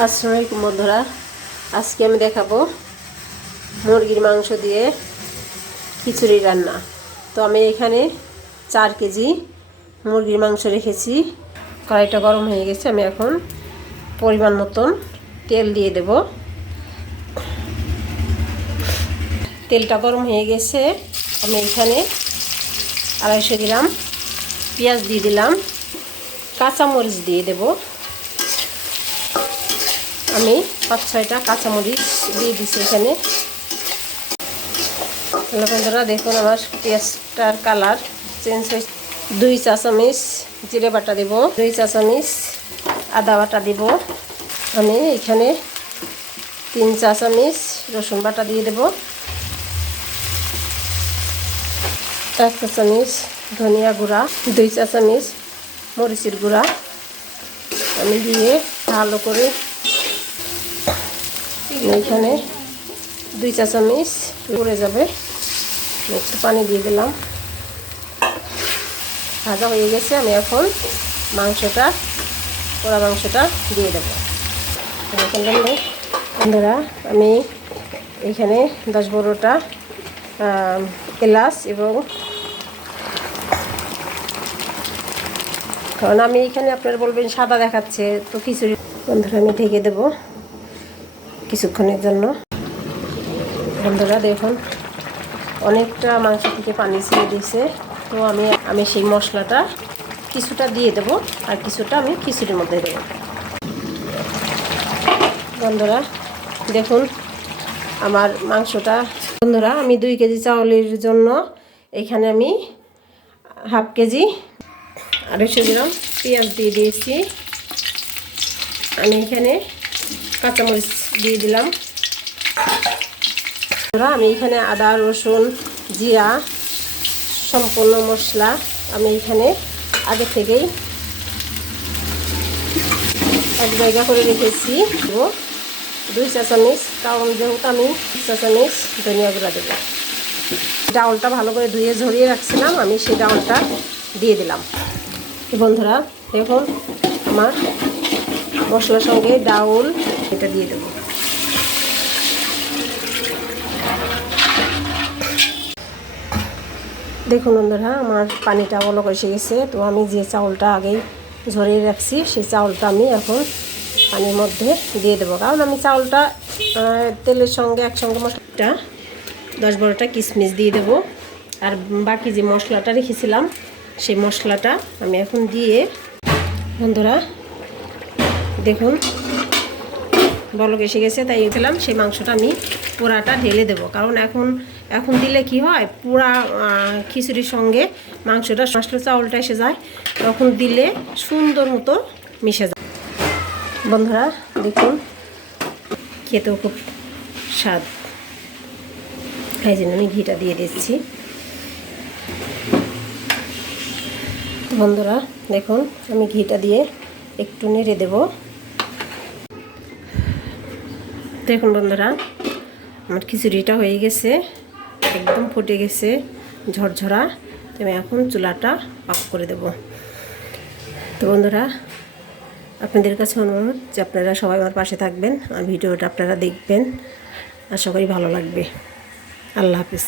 আসসালামু আলাইকুম বন্ধুরা, আজকে আমি দেখাবো মুরগির মাংস দিয়ে খিচুড়ি রান্না। তো আমি এখানে 4 কেজি মুরগির মাংস রেখেছি। কড়াইটা গরম হয়ে গেছে, আমি এখন পরিমাণ মতন তেল দিয়ে দেব। তেলটা গরম হয়ে গেছে, আমি এখানে 250 গ্রাম পেঁয়াজ দিয়ে দিলাম, কাঁচামরিচ দিয়ে দেব। আমি 5-6টা কাঁচামরিচ দিয়ে দিচ্ছি এখানে। বন্ধুরা দেখুন, আমার পেঁয়াজটার কালার চেঞ্জ হয়েছে। 2 চা চামচ জিরে বাটা দেব, 2 চা চামচ আদা বাটা দেব। আমি এখানে 3 চা চামচ রসুন বাটা দিয়ে দেব, 1 চা চামচ ধনিয়া গুঁড়া, 2 চা চামচ মরিচের গুঁড়া আমি দিয়ে ভালো করে এখানে 2 চা চামচ পড়ে যাবে। একটু পানি দিয়ে দিলাম। ভাজা হয়ে গেছে, আমি এখন পোড়া মাংসটা দিয়ে দেবো। বন্ধুরা, আমি এখানে 10-12টা এলাচ এবং কারণ আমি এখানে আপনারা বলবেন সাদা দেখাচ্ছে তো খিচুড়ি। বন্ধুরা, আমি ঢেকে দেব কিছুক্ষণের জন্য। বন্ধুরা দেখুন, অনেকটা মাংস থেকে পানি ছেড়ে দিয়েছে। তো আমি সেই মশলাটা কিছুটা দিয়ে দেব, আর কিছুটা আমি খিচুড়ির মধ্যে দেব। বন্ধুরা দেখুন আমার মাংসটা। বন্ধুরা, আমি 2 কেজি চাউলের জন্য এখানে আমি 1/2 কেজি 250 গ্রাম পেঁয়াজ দিয়ে দিয়েছি। আমি এখানে কাঁচামরিচ দিয়ে দিলাম। আমি এখানে আদা রসুন জিরা সম্পূর্ণ মশলা আমি এখানে আগে থেকেই এক জায়গা করে রেখেছি। 2 চা চামচ, কারণ যেহেতু আমি 1 চা চামচ ধনিয়া গুঁড়া দেবো। ডাউলটা ভালো করে ধুয়ে ঝরিয়ে রাখছিলাম, আমি সেই ডাউলটা দিয়ে দিলাম। বন্ধুরা দেখুন, আমার মশলার সঙ্গে ডাউল এটা দিয়ে দেবো। দেখুন বন্ধুরা, আমার পানিটা বলক এসে গেছে। তো আমি যে চাউলটা আগেই ঝরিয়ে রাখছি সেই চাউলটা আমি এখন পানির মধ্যে দিয়ে দেবো। কারণ আমি চাউলটা তেলের সঙ্গে একসঙ্গে মশলাটা 10-12টা কিশমিশ দিয়ে দেবো। আর বাকি যে মশলাটা রেখেছিলাম সেই মশলাটা আমি এখন দিয়ে, বন্ধুরা দেখুন বলক এসে গেছে, তাই দিলাম সেই মাংসটা আমি পোড়াটা ঢেলে দেবো। কারণ এখন দিলে কি হয়, পুরা খিচুড়ির সঙ্গে মাংসটা চাউলটা এসে যায়, তখন দিলে সুন্দর মতো মিশে যায়। বন্ধুরা দেখুন, খেতেও খুব স্বাদ। এই জন্য আমি ঘিটা দিয়ে দিচ্ছি। বন্ধুরা দেখুন, আমি ঘিটা দিয়ে একটু নেড়ে দেব। দেখুন বন্ধুরা, আমার খিচুড়িটা হয়ে গেছে, একদম ফুটে গেছে ঝরঝরা। তো আমি এখন চুলাটা অফ করে দেব। তো বন্ধুরা, আপনাদের কাছে অনুরোধ যে আপনারা সবাই আমার পাশে থাকবেন, আর ভিডিওটা আপনারা দেখবেন। আশা করি ভালো লাগবে। আল্লাহ হাফিজ।